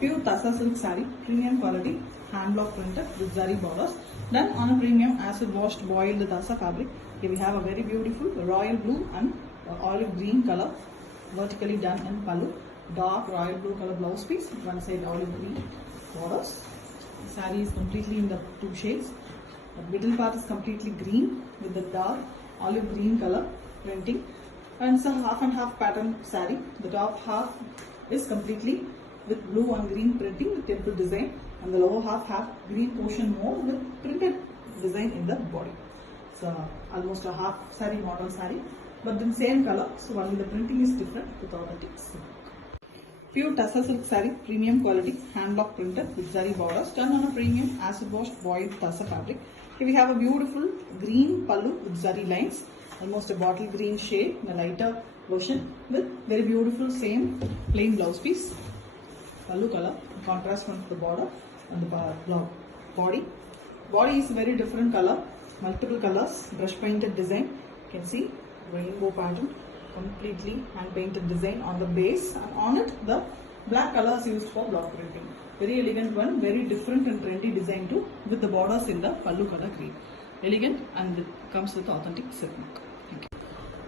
Pure Tassa silk saree, premium quality, hand block printed with zari borders, done on a premium acid washed boiled Tassa fabric. Here we have a very beautiful royal blue and olive green color, vertically done in pallu. Dark royal blue color blouse piece, one side olive green borders. The saree is completely in the two shades. The middle part is completely green with the dark olive green color printing, and it's a half and half pattern saree. The top half is completely with blue and green printing with temple design, and the lower half have green portion more with printed design in the body. It's almost a half saree, modern saree, but then same color, so only the printing is different with authentic silk. Pure Tassa silk saree, premium quality, hand block printed with zari borders, done on a premium acid washed boiled Tassa fabric. Here we have a beautiful green pallu with zari lines, almost a bottle green shade in a lighter version with very beautiful same plain blouse piece. Pallu color, contrast from the border and the body. Body is very different color, multiple colors, brush painted design. You can see rainbow pattern, completely hand painted design on the base, and on it the black color is used for block printing. Very elegant one, very different and trendy design too, with the borders in the pallu color green. Elegant, and it comes with authentic silk mark. Thank you.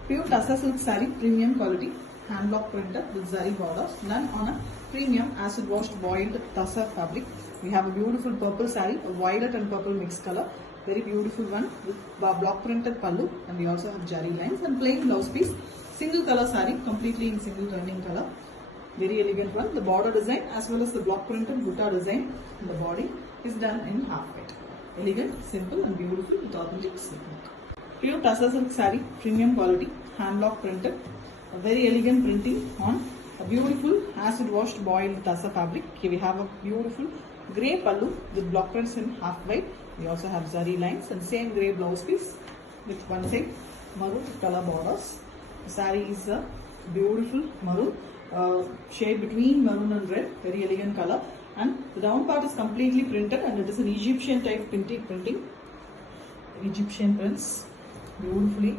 Pure Tassa silk saree, premium quality, hand block printed with zari borders, done on a premium acid washed boiled Tassa fabric. We have a beautiful purple saree, a violet and purple mixed color. Very beautiful one with block printed pallu, and we also have jari lines and plain blouse piece. Single color saree, completely in single turning color. Very elegant one. The border design as well as the block printed butta design in the body is done in half white. Elegant, simple and beautiful with authentic silk mark. Pure Tassa silk saree, premium quality, hand block printed. A very elegant printing on a beautiful acid washed boiled Tassa fabric. Here we have a beautiful grey pallu with block prints in half white. We also have zari lines and same grey blouse piece with one side maroon color borders. The saree is a beautiful maroon shade between maroon and red, very elegant color, and the down part is completely printed, and it is an Egyptian type printing. Egyptian prints, beautifully,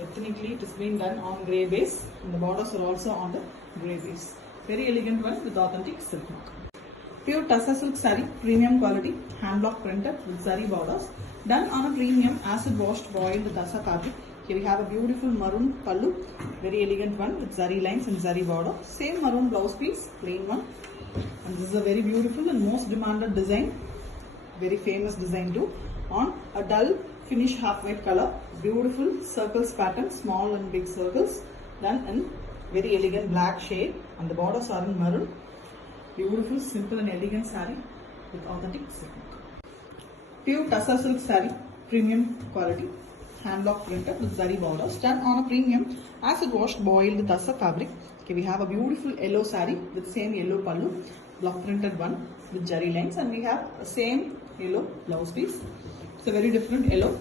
ethnically it is being done on grey base, and the borders are also on the grey base. Very elegant one with authentic silk mark. Pure Tassa silk saree, premium quality, hand block printed with zari borders, done on a premium acid washed boiled Tassa fabric. Here we have a beautiful maroon pallu, very elegant one with zari lines and zari border. Same maroon blouse piece, plain one. And this is a very beautiful and most demanded design, very famous design too, on a dull finish half white color. Beautiful circles pattern, small and big circles, done in very elegant black shade, and the borders are in maroon. Beautiful, simple and elegant saree with authentic silk mark. Pure Tassa silk saree, premium quality, hand block printed with zari borders, done on a premium acid washed boiled Tassa fabric. Okay, we have a beautiful yellow saree with same yellow pallu, block printed one with jari lines, and we have a same yellow blouse piece. It's a very different yellow,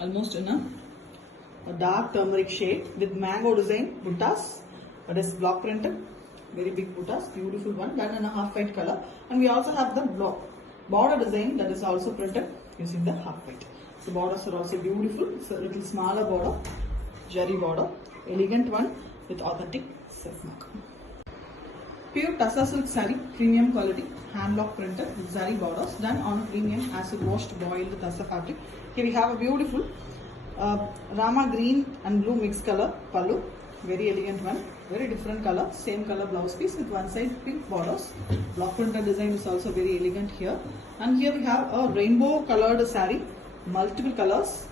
almost in a dark turmeric shade with mango design buttas, that is block printed, very big buttas, beautiful one, done in a half white color, and we also have the border design that is also printed using the half white. The borders are also beautiful. It's a little smaller border, jari border, elegant one with authentic silk mark. Pure Tassa silk saree, premium quality, hand block printed with zari borders, done on a premium acid washed boiled Tassa fabric. Here we have a beautiful Rama green and blue mixed color pallu, very elegant one, very different color, same color blouse piece with one side pink borders. Block printed design is also very elegant here, and here we have a rainbow colored saree. Multiple colors,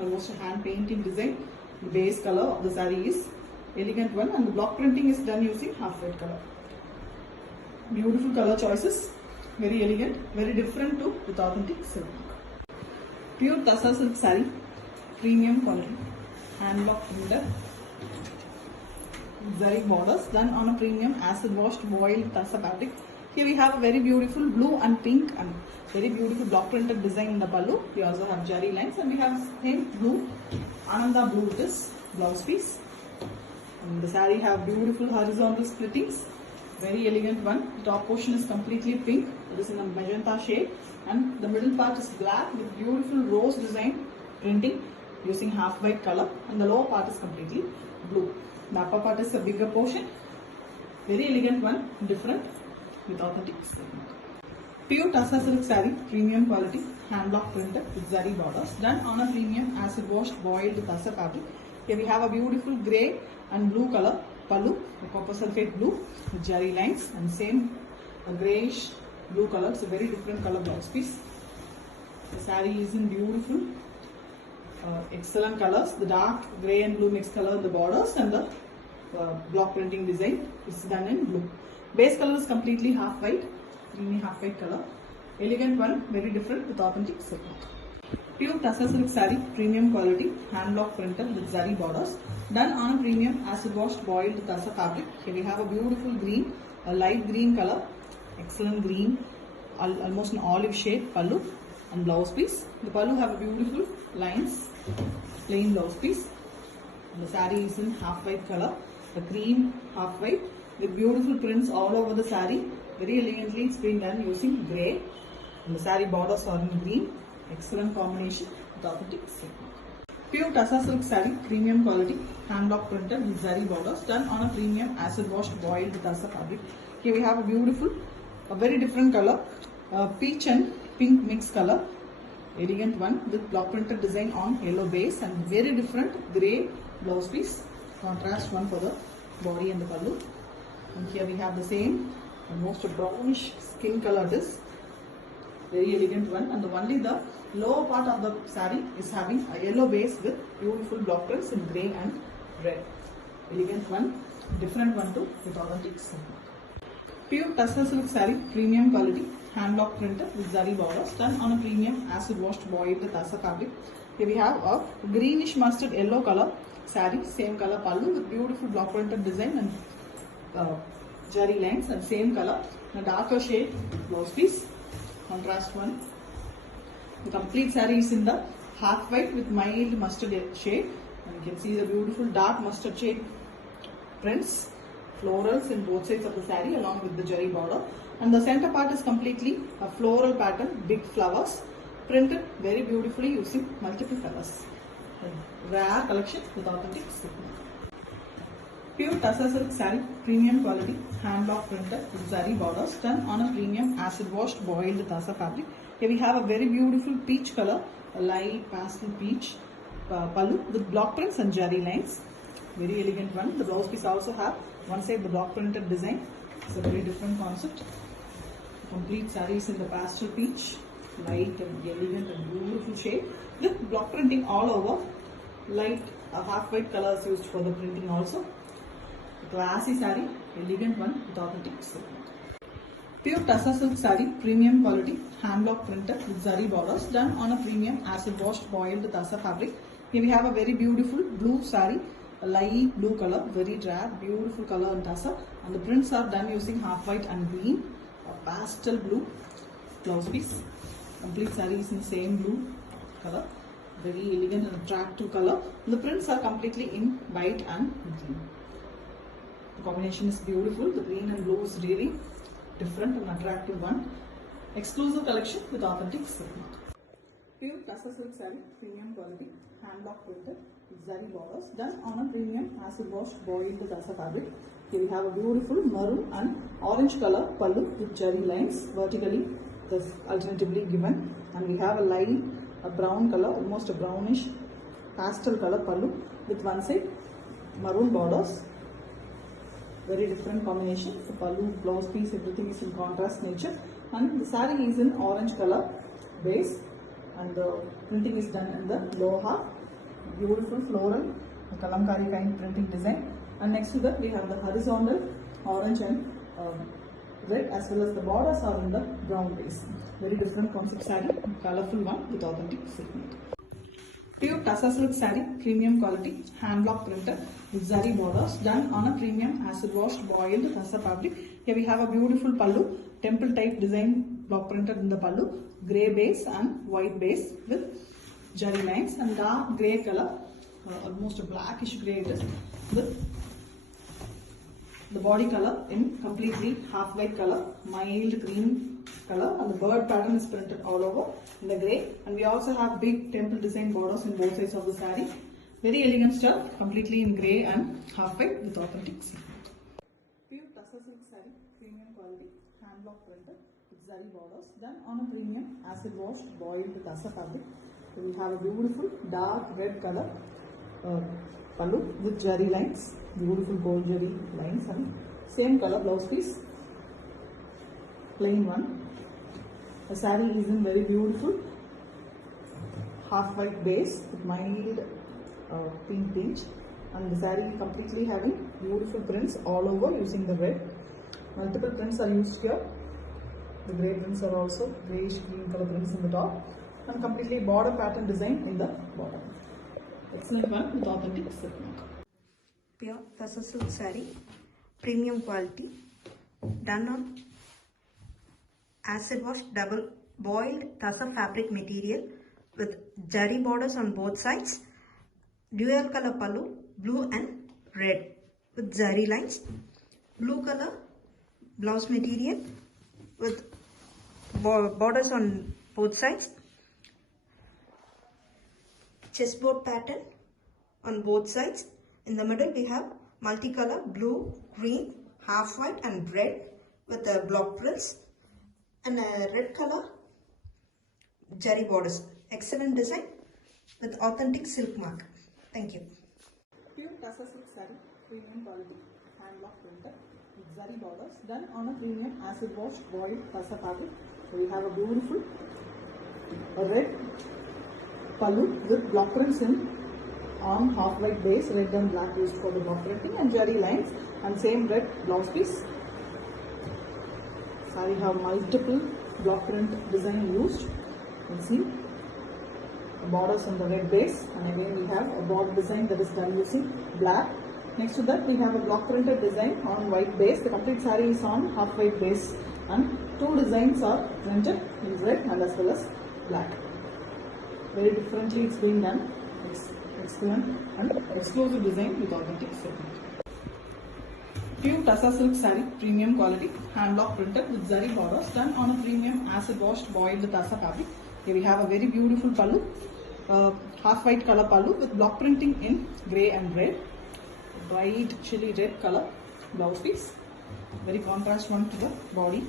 almost a hand painting design. The base color of the saree is elegant one, and the block printing is done using half white color. Beautiful color choices, very elegant, very different too with authentic silk mark. Pure Tassa silk saree, premium quality, hand block printed, zari borders, done on a premium acid washed boiled Tassa fabric. Here we have a very beautiful blue and pink and very beautiful block printed design in the pallu. We also have jari lines, and we have same blue, Ananda blue with this blouse piece. And the saree have beautiful horizontal splittings, very elegant one. The top portion is completely pink, it is in a magenta shade, and the middle part is black with beautiful rose design printing using half white color, and the lower part is completely blue. The upper part is a bigger portion, very elegant one, different. with authentic silk. Pure Tassa silk saree, premium quality, hand block printed with zari borders, done on a premium acid washed boiled Tassa fabric. Here we have a beautiful grey and blue color pallu, the copper sulphate blue with zari lines, and same greyish blue color. It's a very different color blouse piece. The saree is in beautiful, excellent colors. The dark grey and blue mixed color in the borders, and the block printing design is done in blue. Base color is completely half white, creamy half white color. Elegant one, very different with authentic silk. Pure Tassa silk saree, premium quality, hand block printed with zari borders, done on a premium acid washed boiled Tassa fabric. Here we have a beautiful green, a light green color, excellent green, almost an olive shade pallu and blouse piece. The pallu have a beautiful lines, plain blouse piece. And the saree is in half white color, a cream half white with beautiful prints all over the saree. Very elegantly it's been done using grey, and the saree borders are in green. Excellent combination with authentic silk. Pure Tassa silk saree, premium quality, hand block printed with zari borders, done on a premium acid washed boiled Tassa fabric. Here we have a beautiful, a very different color, peach and pink mixed color, elegant one with block printed design on yellow base, and very different grey blouse piece, contrast one for the body and the pallu. And here we have the same almost a brownish skin color, this very elegant one, and only the lower part of the saree is having a yellow base with beautiful block prints in grey and red. Elegant one, different one too with authentic silk. Pure Tassa silk saree, premium quality, hand block printed with zari borders, done on a premium acid washed boiled Tassa fabric. Here we have a greenish mustard yellow color saree, same color pallu with beautiful block printed design and zari lines, and same color, a darker shade blouse piece, contrast one. The complete saree is in the half white with mild mustard shade, and you can see the beautiful dark mustard shade prints, florals in both sides of the saree along with the zari border, and the center part is completely a floral pattern, big flowers printed very beautifully using multiple colors. A rare collection with authentic silk. Pure Tassa silk saree, premium quality, hand block printed with zari borders, done on a premium acid washed boiled Tassa fabric. Here we have a very beautiful peach color, a light pastel peach pallu with block prints and zari lines. Very elegant one. The blouse piece also have one side the block printed design. It's a very different concept. Complete saree is in the pastel peach, light and elegant and beautiful shade with block printing all over. Light half white colors used for the printing also. Classy saree, elegant one with authentic silk. Pure Tassa silk saree, premium quality, hand block printed with zari borders, done on a premium acid washed boiled Tassa fabric. Here we have a very beautiful blue saree, a light blue color, very rare, beautiful color in Tassa, and the prints are done using half white and green, a pastel blue blouse piece. Complete saree is in the same blue color, very elegant and attractive color. The prints are completely in white and green. The combination is beautiful. The green and blue is really different and attractive one. Exclusive collection with authentic silk. Pure Tassa silk saree, premium quality, hand block printed with zari borders, done on a premium acid washed boiled Tassa fabric. Here we have a beautiful maroon and orange color pallu with zari lines vertically, thus alternatively given, and we have a light, a brown color, almost a brownish pastel color pallu with one side maroon borders. Very different combination. So pallu, blouse piece, everything is in contrast nature, and the saree is in orange color base, and the printing is done in the lower half. Beautiful floral, kalamkari kind printing design, and next to that we have the horizontal orange and red, as well as the borders are in the brown base. Very different concept saree, colorful one with authentic silk. Pure Tassa silk saree, premium quality, hand block printed with zari borders, done on a premium acid washed boiled Tassa fabric. Here we have a beautiful pallu, temple type design block printed in the pallu, grey base and white base with zari lines, and dark grey color, almost a blackish grey it is, with the body color in completely half white color, mild green color, and the bird pattern is printed all over in the grey, and we also have big temple design borders in both sides of the saree. Very elegant stuff, completely in grey and half white with authentic silk. Pure Tassa silk saree, premium quality, hand hand block printed with zari borders. Then on a premium acid washed boiled tassa fabric, we have a beautiful dark red color pallu with zari lines, beautiful gold zari lines, and same color blouse piece, plain one. The saree is in very beautiful half white base with mild pink tinge, and the saree completely having beautiful prints all over using the red. Multiple prints are used here. The grey prints are also greyish green color prints in the top, and completely border pattern design in the bottom. Excellent one with authentic silk mark. Pure Tassa silk saree, premium quality, done on acid wash double boiled Tassa fabric material with zari borders on both sides, dual color pallu, blue and red with zari lines, blue color blouse material with borders on both sides, chessboard pattern on both sides. In the middle we have multicolor blue, green, half white and red with the block prints, and a red color zari borders. Excellent design with authentic silk mark. Thank you. Pure Tassa silk saree, premium quality, hand block printed with zari borders, done on a premium acid wash boiled Tassa fabric. So we have a beautiful red pallu with block prints in on half white base, red and black used for the block printing, and zari lines, and same red blouse piece. Saree have multiple block print design used. You can see the borders on the red base, and again we have a border design that is done using black. Next to that we have a block printed design on white base. The complete saree is on half white base, and two designs are printed in red and as well as black. Very differently it's being done. It's excellent and exclusive design with authentic silk. Pure Tassa silk saree, premium quality, hand block printed with zari borders, done on a premium acid washed boiled Tassa fabric. Here we have a very beautiful pallu, half white color pallu with block printing in grey and red, bright chilli red color blouse piece, very contrast one to the body.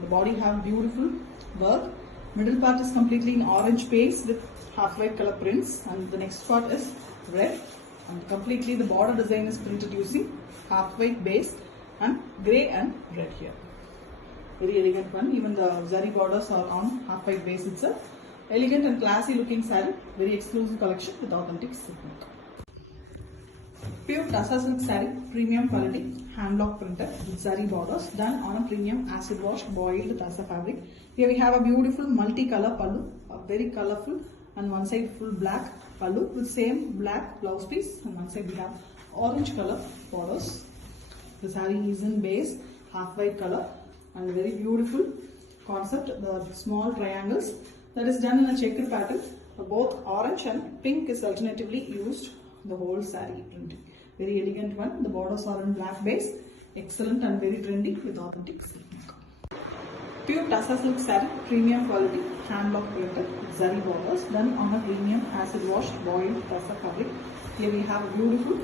The body have beautiful work. Middle part is completely in orange paste with half white color prints, and the next part is red, and completely the border design is printed using half white base and grey and red here. Very elegant one. Even the zari borders are on half white base itself. Elegant and classy looking saree. Very exclusive collection with authentic silk mark. Pure Tassa silk saree, premium quality, hand block printed with zari borders, done on a premium acid wash boiled Tassa fabric. Here we have a beautiful multicolor pallu, very colorful, and one side full black pallu with same black blouse piece, and one side we have orange color borders. The saree is in base half white color, and very beautiful concept. The small triangles that is done in a checkered pattern. Both orange and pink is alternatively used the whole saree printing. Very elegant one. The borders are in black base. Excellent and very trendy with authentic silk mark. Pure Tassa silk saree, premium quality, hand block printed with zari borders, done on a premium acid washed boiled Tassa fabric. Here we have a beautiful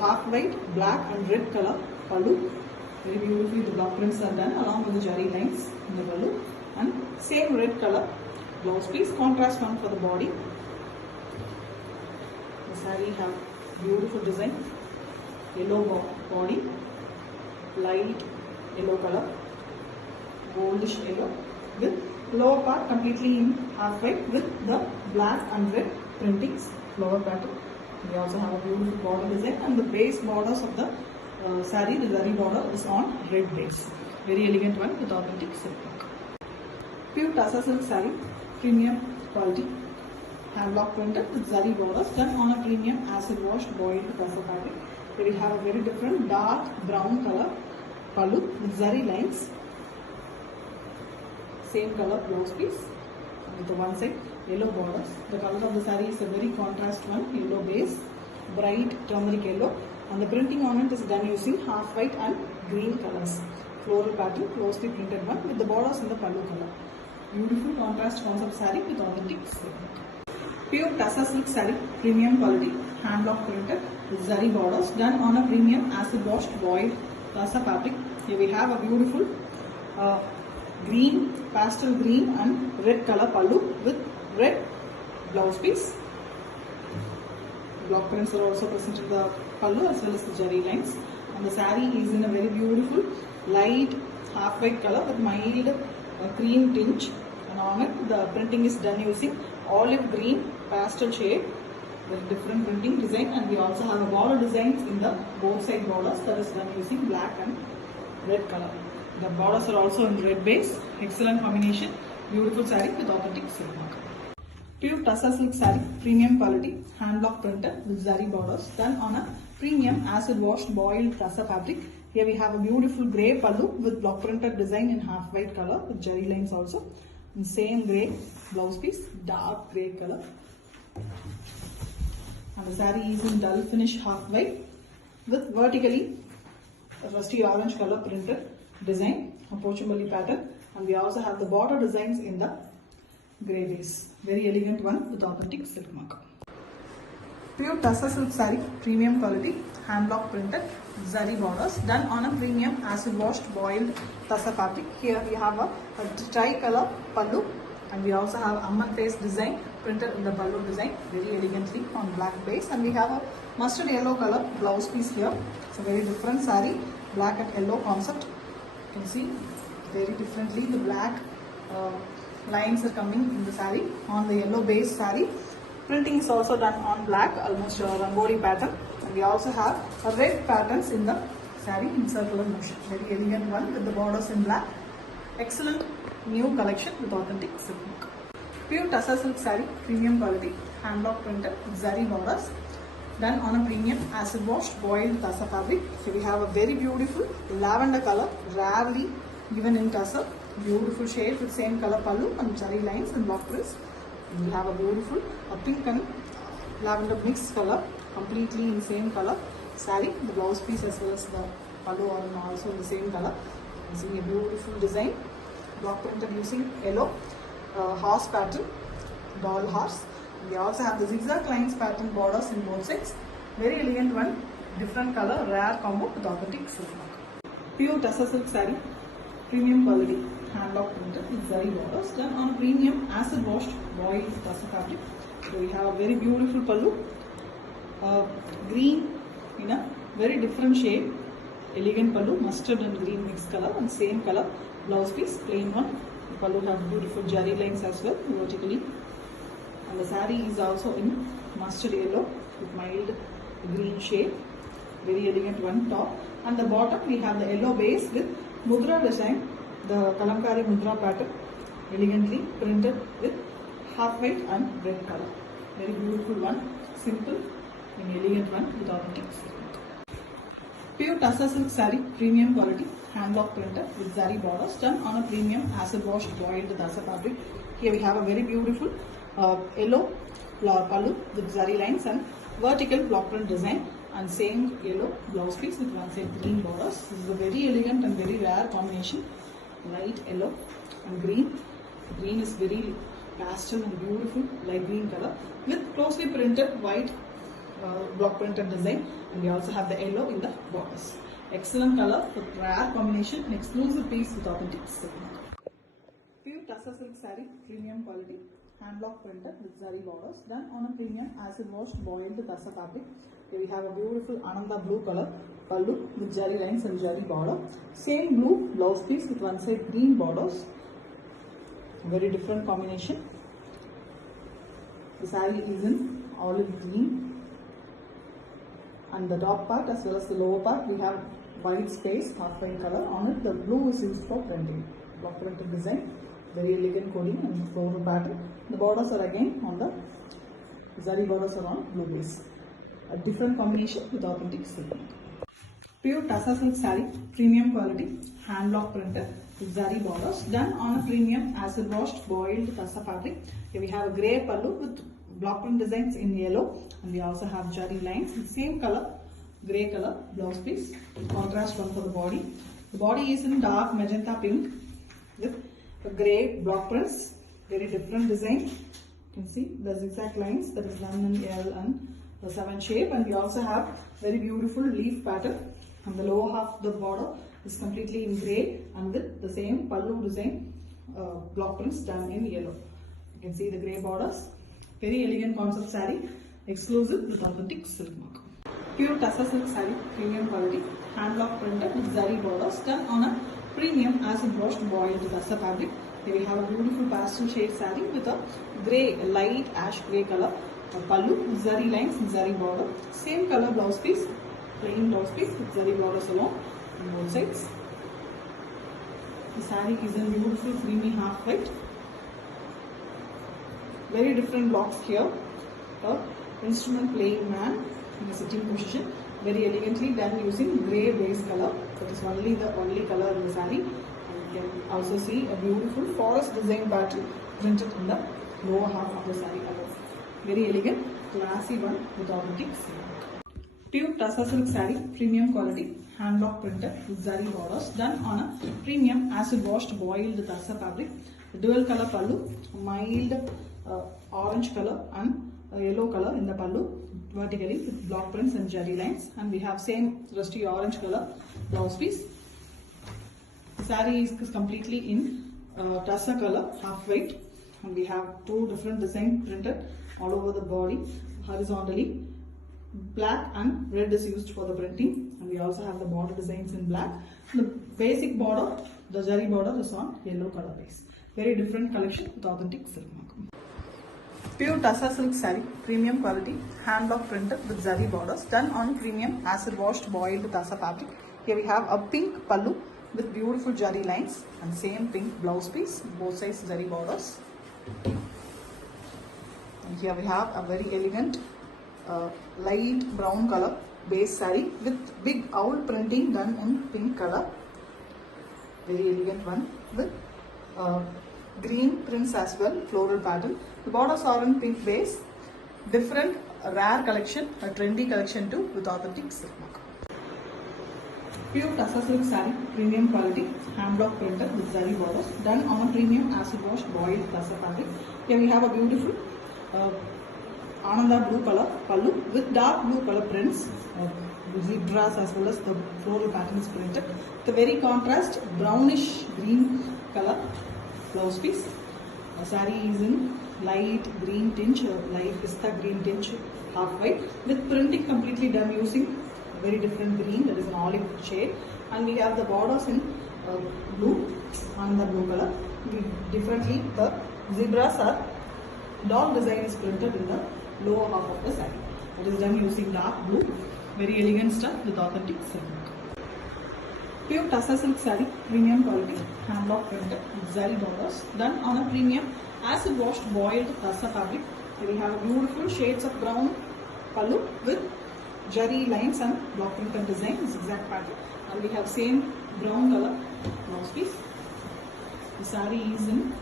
half white, black and red color pallu. Very beautifully the block prints are done along with the zari lines in the pallu, and same red color blouse piece, contrast one for the body. The saree have beautiful design, yellow body, light yellow color, goldish yellow, with lower part completely in half white with the black and red printings, flower pattern. We also have a beautiful border design, and the base borders of the saree, the zari border is on red base. Very elegant one with authentic silk mark. Pure Tassa silk saree, premium quality, hand block printed with zari borders, done on a premium acid washed boiled Tassa fabric. Here we have a very different dark brown color pallu with zari lines, same color blouse piece, and with the one side yellow borders. The color of the saree is a very contrast one, yellow base, bright turmeric yellow, and the printing on it is done using half white and green colors. Floral pattern, closely printed one with the borders in the pallu color. Beautiful contrast concept saree with authentic silk. Pure Tassa silk saree, premium quality, hand block printed with zari borders, done on a premium acid washed boiled Tassa fabric. Here we have a beautiful green, pastel green and red color pallu with red blouse piece. Block prints are also present in the pallu as well as the jari lines. And the saree is in a very beautiful light half white color with mild cream tinge. And on it the printing is done using olive green pastel shade with different printing design, and we also have a border designs in the both side borders that is done using black and red color. The borders are also in red base. Excellent combination. Beautiful saree with authentic silk mark. Pure tussar silk saree, premium quality, hand block printed with zari borders done on a premium acid washed boiled tussar fabric. Here we have a beautiful grey pallu with block printed design in half white color with jari lines also. And same grey blouse piece, dark grey color. And the saree is in dull finish half white with vertically a rusty orange color printed design, approachability pattern, and we also have the border designs in the grey base. Very elegant one with authentic silk mark. Pure tussar silk saree, premium quality, hand block printed, zari borders done on a premium acid washed boiled tussar fabric. Here we have a tri-color pallu, and we also have Amman face design printed in the pallu design very elegantly on black base, and we have a mustard yellow color blouse piece here. It's a very different saree, black and yellow concept. You can see very differently the black lines are coming in the saree on the yellow base saree. Printing is also done on black, almost a rangoli pattern, and we also have a red patterns in the saree in circular motion. Very elegant one with the borders in black. Excellent new collection with authentic silk mark. Pure tussar silk saree, premium quality, hand block printed with zari borders done on a premium acid washed boiled tussar fabric. Here we have a very beautiful lavender color, rarely given in tussar. Beautiful shade with same color pallu and jari lines and block prints. We have a beautiful pink and lavender mixed color, completely in same color saree. The blouse piece as well as the pallu are also in the same color. You see a beautiful design, block printed using yellow horse pattern, doll horse. We also have the zigzag lines pattern borders in both sides. Very elegant one, different color, rare combo with authentic silk mark. Pure tussar silk saree, premium quality, hand block printed with zari borders done on a premium acid washed boiled tussar fabric. So we have a very beautiful pallu, green in a very different shade, elegant pallu, mustard and green mixed color, and same color blouse piece, plain one. The pallu have beautiful jari lines as well vertically, and the saree is also in mustard yellow with mild green shade. Very elegant one top, and the bottom we have the yellow base with mudra design, the kalamkari mudra pattern, elegantly printed with half white and red color. Very beautiful one, simple and elegant one with authentic silk. Pure tussar silk saree, premium quality, hand block printed with zari borders done on a premium acid washed boiled tussar fabric. Here we have a very beautiful yellow pallu with zari lines and vertical block print design, and same yellow blouse piece with one side green borders. This is a very elegant and very rare combination, light yellow and green. Green is very pastel and beautiful light green color with closely printed white block printed design, and we also have the yellow in the borders. Excellent color with rare combination and exclusive piece with authentic silk mark. Pure tussar silk saree, premium quality, hand block printed with zari borders done on a premium acid washed boiled tussar fabric. Here we have a beautiful ananda blue color pallu with jari lines and jari border. Same blue blouse piece with one side green borders. Very different combination. The saree is in olive green, and the top part as well as the lower part we have white space, half white color. On it the blue is used for printing. Block printed design, very elegant coding and floral pattern. The borders are again on the zari borders are on blue base. A different combination with authentic silk. Pure tussar silk saree, premium quality, hand block printed with zari borders done on a premium acid washed boiled tussar fabric. Here we have a grey pallu with block print designs in yellow, and we also have jari lines in same color, grey color blouse piece. Contrast one for the body. The body is in dark magenta pink with grey block prints. Very different design. You can see the zigzag lines, that is 1 and L and the 7 shape, and we also have very beautiful leaf pattern on the lower half of the border is completely in grey and with the same pallu design block prints done in yellow. You can see the grey borders. Very elegant concept saree, exclusive with authentic silk mark. Pure Tassa silk saree, premium quality, hand block printed with zari borders done on a premium acid washed boiled Tassa fabric. Here we have a beautiful pastel shade saree with a grey, light ash grey color pallu, zari lines and zari border. Same color blouse piece, plain blouse piece with zari borders along on both sides. The saree is in beautiful creamy half white. Very different blocks here. A instrument playing man in a sitting position. Very elegantly done using grey base color. That is only the only color in the saree. And you can also see a beautiful forest design pattern printed in the lower half of the saree above. Very elegant, classy one with authentic silk. Pure Tassa silk saree, premium quality, hand block printed with zari borders done on a premium acid washed boiled Tassa fabric. Dual color pallu, mild orange color and yellow color in the pallu vertically with block prints and jari lines, and we have same rusty orange color blouse piece. The saree is completely in Tassa color half white, and we have two different designs printed all over the body horizontally. Black and red is used for the printing, and we also have the border designs in black. The basic border, the jari border, is on yellow color base. Very different collection with authentic silk mark. Pure Tassa silk saree, premium quality, hand block printed with zari borders done on premium acid washed boiled Tassa fabric. Here we have a pink pallu with beautiful jari lines and same pink blouse piece, both sides zari borders. And here we have a very elegant light brown color base saree with big owl printing done in pink color. Very elegant one with green prints as well, floral pattern. The borders are in pink base. Different, rare collection, a trendy collection too with authentic silk mark. Pure Tassa silk saree, premium quality, hand block printed with zari borders done on a premium acid wash boiled Tassa fabric. Here we have a beautiful Ananda blue color pallu with dark blue color prints, zebras as well as the floral pattern is printed. The very contrast brownish green color blouse piece. The saree is in light green tinge, light pista green tinge, half white with printing completely done using very different green, that is an olive shade, and we have the borders in blue and the blue color. Differently, the zebras are dog design is printed in the lower half of the saree. It is done using dark blue. Very elegant stuff with authentic silk. Pure Tassa silk saree, premium quality, hand block printed with zari borders done on a premium acid washed boiled Tassa fabric. Here we have beautiful shades of brown pallu with jari lines and block print and design, zigzag pattern, and we have same brown color blouse piece. The saree is in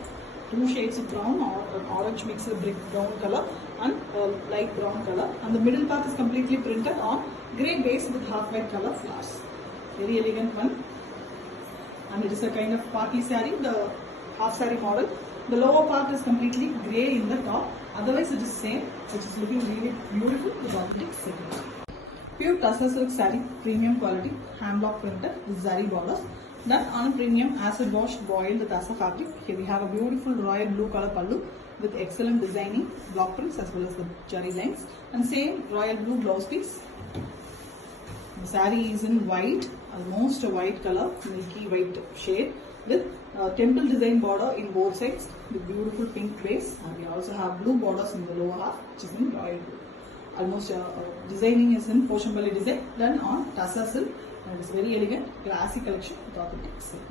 two shades of brown or an orange mixed brick brown color and light brown color, and the middle part is completely printed on grey base with half white color flowers. Very elegant one, and it is a kind of party saree, the half saree model. The lower part is completely grey in the top, otherwise it is same, which is looking really beautiful with authentic silk. Pure Tassa silk saree, premium quality, hand block printed with zari borders done on a premium acid washed boiled Tassa fabric. Here we have a beautiful royal blue color pallu with excellent designing block prints as well as the jari lines, and same royal blue blouse piece. The saree is in white, almost a white color, milky white shade with temple design border in both sides with beautiful pink base, and we also have blue borders in the lower half, which is in royal blue. Almost designing is in Pochambali design done on Tassa silk, and it is very elegant, classy collection with authentic silk.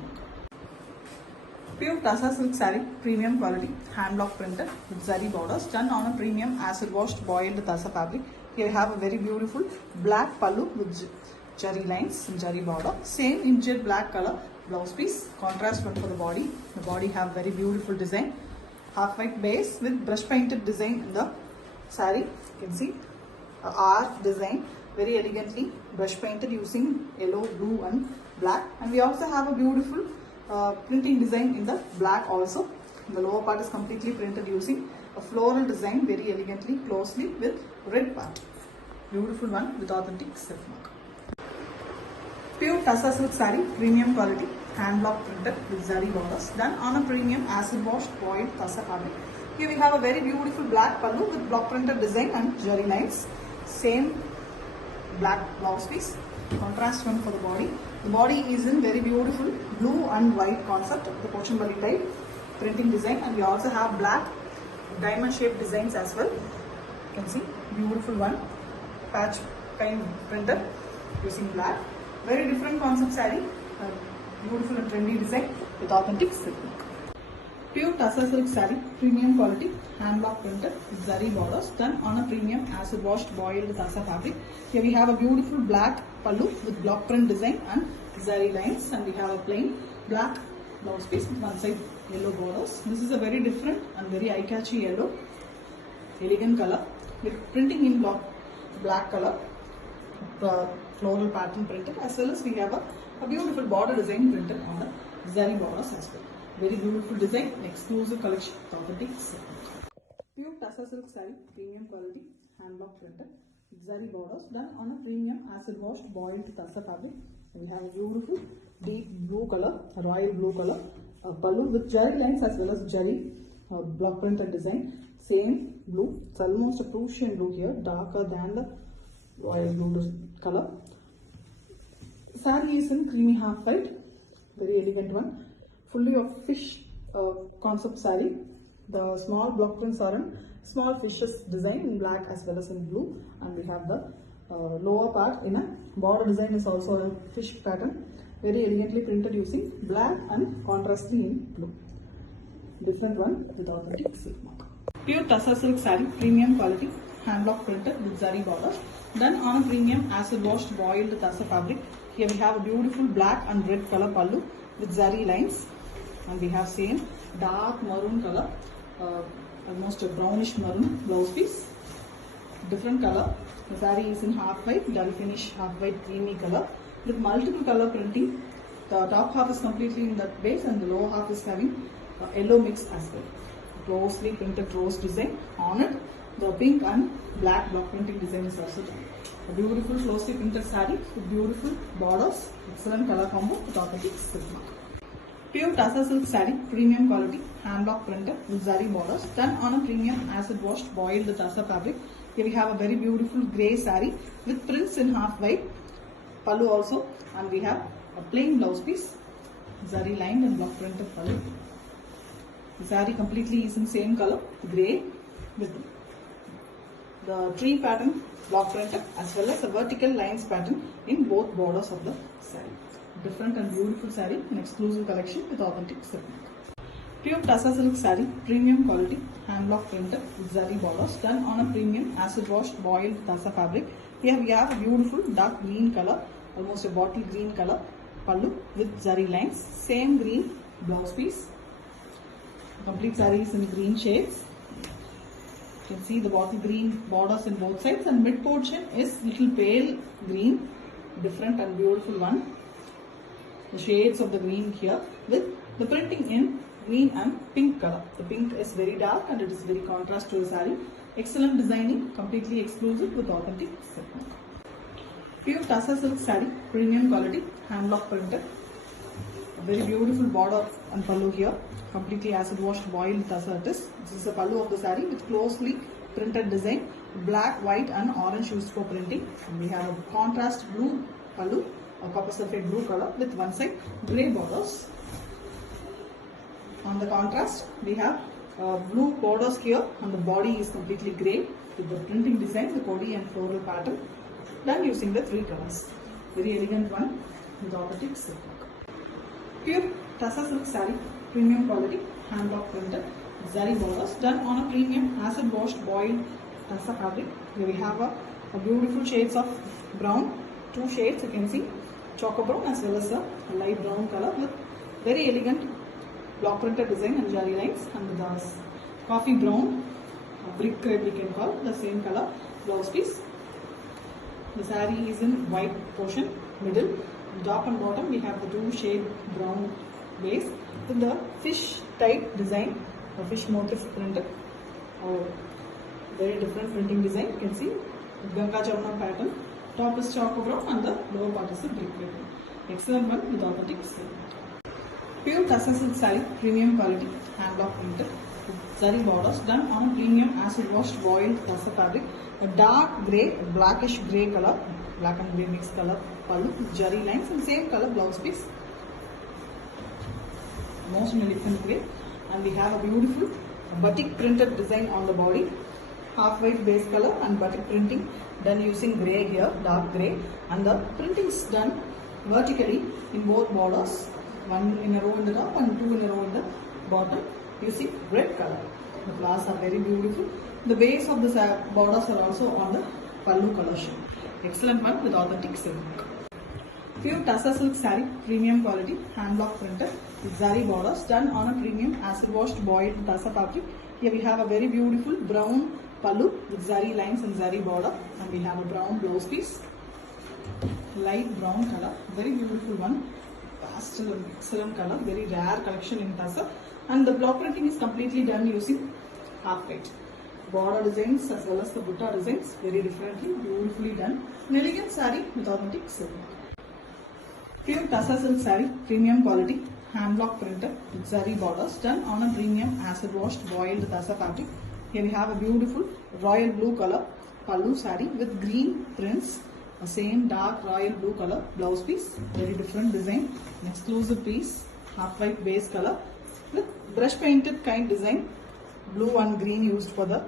Pure Tassa silk saree, premium quality, hand block printed with zari borders done on a premium acid washed boiled Tassa fabric. Here we have a very beautiful black pallu with jari lines and jari border. Same injured black color blouse piece, contrast one for the body. The body have very beautiful design, half white base with brush painted design in the saree. You can see art design, very elegantly brush painted using yellow, blue and black, and we also have a beautiful printing design in the black also. The lower part is completely printed using a floral design very elegantly closely with red part. Beautiful one with authentic silk mark. Pure Tassa silk saree, premium quality, hand block printed with zari borders, done on a premium acid washed boiled Tassa fabric. Here we have a very beautiful black pallu with block printed design and zari lines. Same black blouse piece, contrast one for the body. The body is in very beautiful blue and white concept, the Pochambali type printing design, and we also have black diamond shaped designs as well. You can see beautiful one, patch kind printed using black. Very different concept saree, beautiful and trendy design with authentic silk. Pure Tassa silk saree, premium quality, hand block printed with zari borders, done on a premium acid washed boiled Tassa fabric. Here we have a beautiful black pallu with block print design and zari lines, and we have a plain black blouse piece with one side yellow borders. This is a very different and very eye-catchy yellow, elegant color with printing in black color, floral pattern printed, as well as we have a beautiful border design printed on the zari borders as well. Very beautiful design, exclusive collection, authentic silk. Pure Tassa silk saree, premium quality, hand block printed with zari borders, done on a premium acid washed boiled Tassa fabric. We have a beautiful deep blue color, a royal blue color, pallu with zari lines as well as zari block printed design. Same blue, it's almost a Prussian blue here, darker than the royal blue color. Saree is in creamy half white, very elegant one, fully of fish concept saree. The small block prints are in small fishes design in black as well as in blue, and we have the lower part in a border design is also a fish pattern, very elegantly printed using black and contrastly in blue. Different one with authentic silk mark. Pure Tassa silk saree, premium quality, hand block printed with zari borders, done on a premium acid washed boiled Tassa fabric. Here we have a beautiful black and red color pallu with zari lines, and we have same dark maroon color, almost a brownish maroon blouse piece. Different color. The saree is in half white, dull finish, half white creamy color with multiple color printing. The top half is completely in that base and the lower half is having yellow mix as well. Closely printed rose design on it. The pink and black block printing design is also done. A beautiful closely printed saree with beautiful borders, excellent color combo with authentic silk mark. Pure Tassa silk saree, premium quality, hand block printed with zari borders, done on a premium acid washed boiled Tassa fabric. Here we have a very beautiful grey saree with prints in half white, pallu also, and we have a plain blouse piece, zari lined and block printed pallu. The saree completely is in same color, grey, with the tree pattern block printed as well as a vertical lines pattern in both borders of the saree. Different and beautiful saree, an exclusive collection with authentic silk. Pure Tassa silk saree, premium quality, hand block printed with zari borders, done on a premium acid washed boiled Tassa fabric. Here we have a beautiful dark green color, almost a bottle green color pallu with zari lines. Same green blouse piece. Complete saree is in green shades. You can see the bottle green borders in both sides, and mid portion is little pale green, different and beautiful one. The shades of the green here with the printing in green and pink color. The pink is very dark and it is very contrast to the saree. Excellent designing, completely exclusive with authentic silk mark. Pure Tassa silk saree, premium quality, hand block printed. A very beautiful border and pallu here, completely acid washed boiled Tassa it is. This is the pallu of the saree with closely printed design, black, white and orange used for printing. And we have a contrast blue pallu, a copper sulphate blue color with one side grey borders. On the contrast, we have blue borders here, and the body is completely grey with the printing design, the body and floral pattern, done using the three colors. Very elegant one with authentic silk work. Pure Tassa silk saree, premium quality, hand block printed, zari borders, done on a premium acid washed boiled Tassa fabric. Here we have a beautiful shades of brown, two shades you can see, choco brown as well as a light brown color with very elegant block printed design and jari lines, and the coffee brown, brick red we can call, the same color blouse piece. The saree is in white portion, middle, top and bottom we have the two shade brown base with the fish type design, the fish motif printed. Very different printing design, you can see Ganga Jamuna pattern. Top is choco brown and the lower part is the brick red. Excellent one with authentic silk. Pure Tussar silk saree, premium quality, hand block printed, zari borders done on a premium acid washed boiled Tussar fabric, a dark grey, blackish grey color, black and grey mixed color pallu with jari lines and same color blouse piece, most in a different way, and we have a beautiful batik printed design on the body, half white base color and batik printing done using grey here, dark grey, and the printing is done vertically in both borders. One in a row in the top and two in a row in the bottom using red color. The flowers are very beautiful. The base of the borders are also on the pallu color shade. Excellent one with authentic silk. Pure Tussar silk saree, premium quality, hand block printed with zari borders done on a premium acid washed boiled Tussar fabric. Here we have a very beautiful brown pallu with zari lines and zari border, and we have a brown blouse piece, light brown color, very beautiful one. Pastel and excellent color, very rare collection in Tussar, and the block printing is completely done using half white. Border designs as well as the butta designs very differently, beautifully done. An elegant saree with authentic silk. Pure Tussar silk saree, premium quality, hand block printed with zari borders done on a premium acid washed boiled Tussar fabric. Here we have a beautiful royal blue color pallu saree with green prints. A same dark royal blue color blouse piece, very different design, an exclusive piece, half white base color with brush painted kind design, blue and green used for the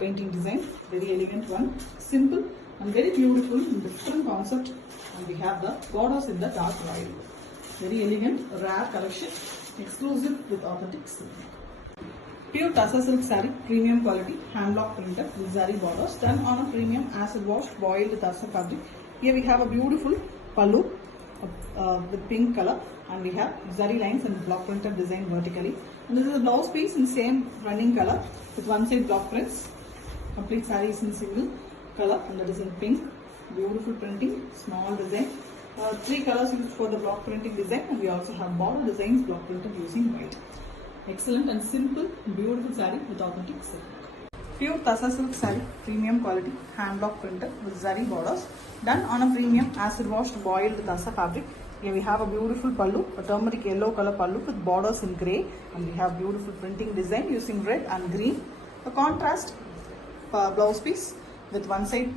painting design, very elegant one, simple and very beautiful, different concept, and we have the borders in the dark royal, very elegant, rare collection, exclusive with authentic silk. Pure Tussar silk saree, premium quality, hand block printed with zari borders done on a premium acid washed boiled Tussar fabric. Here we have a beautiful pallu with pink color, and we have zari lines and block printed design vertically. And this is a blouse piece in same running color with one side block prints. Complete saree is in single color, and that is in pink. Beautiful printing, small design. Three colors used for the block printing design, and we also have border designs block printed using white. Excellent and simple, beautiful saree with authentic silk. Pure Tussar silk saree, premium quality, hand block printed with zari borders done on a premium acid washed boiled Tussar fabric. Here we have a beautiful pallu, a turmeric yellow color pallu with borders in grey, and we have beautiful printing design using red and green. A contrast blouse piece with one side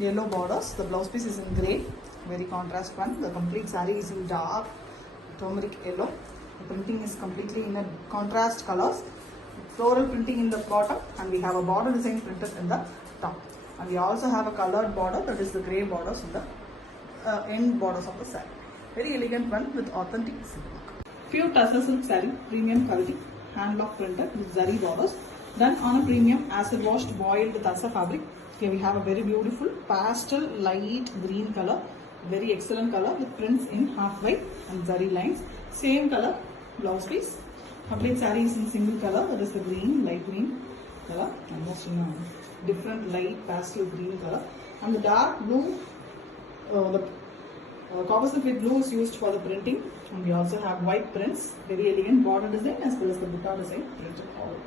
yellow borders. The blouse piece is in grey, very contrast one. The complete saree is in dark turmeric yellow. The printing is completely in a contrast colors. Floral printing in the bottom, and we have a border design printed in the top. And we also have a colored border, that is the grey borders in the end borders of the saree. Very elegant one with authentic silk. Pure Tussar silk saree, premium quality, hand block printed with zari borders done on a premium acid washed boiled Tussar fabric. Here we have a very beautiful pastel light green color, very excellent color with prints in half white and zari lines. Same color blouse piece. Complete saree is in single color, that is the green, light green color, almost in a different light pastel green color. And the dark blue, the copper sulphate blue is used for the printing. And we also have white prints, very elegant border design as well as the butta design printed all over.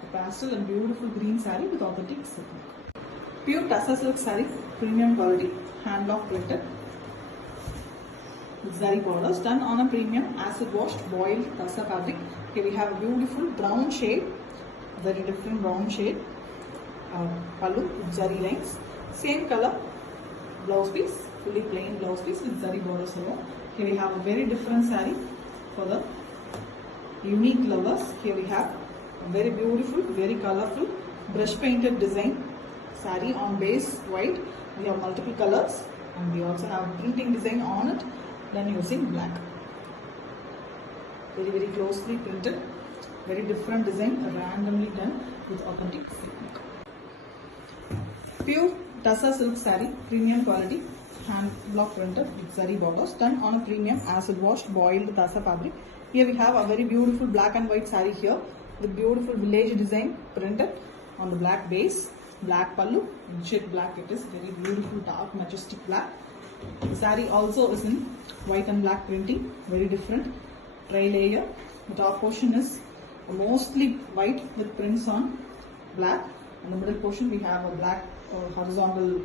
The pastel and beautiful green saree with authentic silk. Pure Tussar silk saree, premium quality, hand block printed with zari borders done on a premium acid washed boiled Tussar fabric. Here we have a beautiful brown shade, very different brown shade, pallu with zari lines, same color blouse piece, fully plain blouse piece with zari borders alone. Here we have a very different saree for the unique lovers. Here we have a very beautiful, very colorful brush painted design saree on base white. We have multiple colors, and we also have printing design on it done using black. Very, very closely printed, very different design, randomly done with authentic silk. Pure Tussar silk saree, premium quality, hand block printed with zari borders done on a premium acid washed boiled Tussar fabric. Here we have a very beautiful black and white saree here with beautiful village design printed on the black base, black pallu, jet black it is, very beautiful dark majestic black. The saree also is in white and black printing, very different. Tri-layer. The top portion is mostly white with prints on black. In the middle portion we have a black horizontal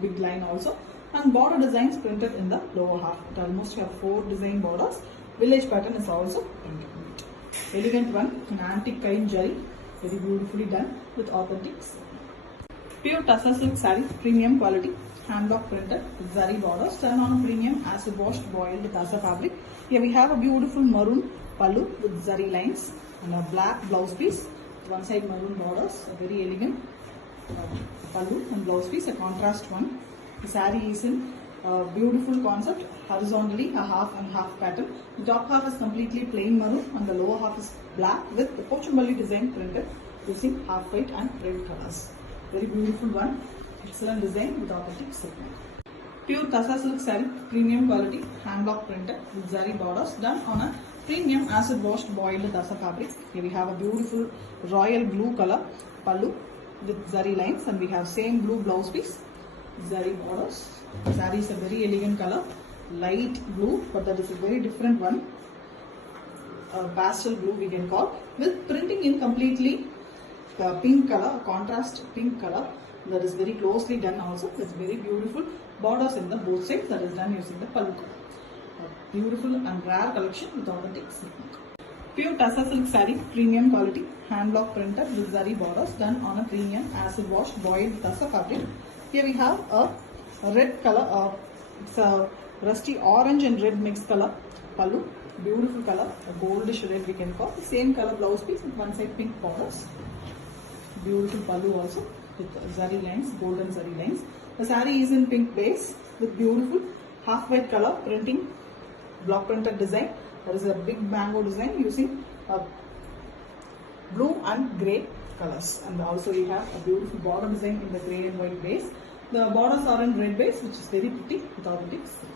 big line also. and border designs printed in the lower half. It almost have 4 design borders. Village pattern is also printed. Elegant one in antique kind jari, very beautifully done with authentic silk. Pure tussar silk saree, premium quality, hand block printed with zari borders, done on a premium acid washed boiled tussar fabric. Here we have a beautiful maroon pallu with zari lines and a black blouse piece. One side maroon borders, a very elegant pallu and blouse piece, a contrast one. The saree is in beautiful concept, horizontally a half and half pattern. The top half is completely plain maroon and the lower half is black with the Pochambali design printed using half white and red colors. Very beautiful one, excellent design with authentic silk. Pure tussar silk saree, premium quality, hand block printed with zari borders, done on a premium acid washed boiled tussar fabric. Here we have a beautiful royal blue color pallu with zari lines, and we have same blue blouse piece, zari borders. Saree is a very elegant color, light blue, but that is a very different one, pastel blue we can call, with printing in completely pink color, contrast pink color, that is very closely done also. It's very beautiful borders in the both sides, that is done using the pallu. Beautiful and rare collection with authentic silk. Pure tussar silk saree, premium quality, hand block printed with zari borders, done on a premium acid washed boiled tussar fabric. Here we have a red color, it's a rusty orange and red mixed color pallu, beautiful color, a goldish red we can call. Same color blouse piece with one side pink borders. Beautiful pallu also with zari lines, golden zari lines. The saree is in pink base with beautiful half white color printing, block printed design. There is a big mango design using blue and grey colors, and also we have a beautiful border design in the grey and white base. The borders are in red base, which is very pretty with authentic silk.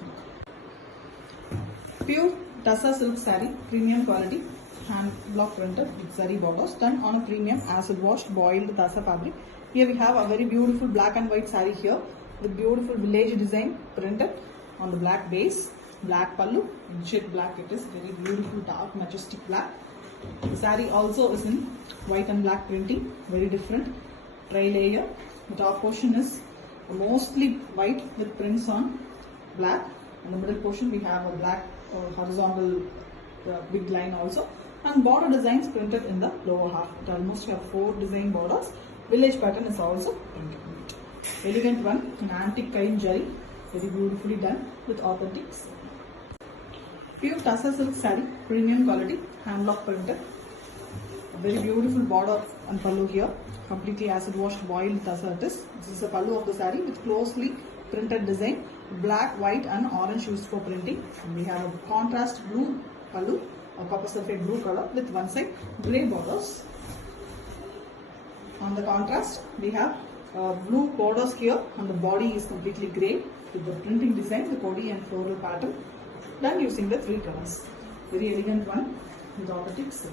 Pure tussar silk saree, premium quality, hand block printed with zari borders, done on a premium acid washed boiled tussar fabric. Here we have a very beautiful black and white saree here with beautiful village design printed on the black base, black pallu, jet black it is, very beautiful dark majestic black. The saree also is in white and black printing, very different tri-layer. The top portion is mostly white with prints on black. In the middle portion we have a black horizontal big line also, and border designs printed in the lower half. It almost have 4 design borders. Village pattern is also printed. Elegant one in antique kind jari, very beautifully done with authentic silk. Pure tussar silk saree, premium quality, hand block printed. A very beautiful border and pallu here, completely acid washed boiled tussar it is. This is the pallu of the saree with closely printed design, black, white and orange used for printing. And we have a contrast blue pallu, a copper sulphate blue color with one side grey borders. On the contrast, we have blue borders here, and the body is completely grey with the printing design, the body and floral pattern, done using the 3 colors. Very elegant one with authentic silk.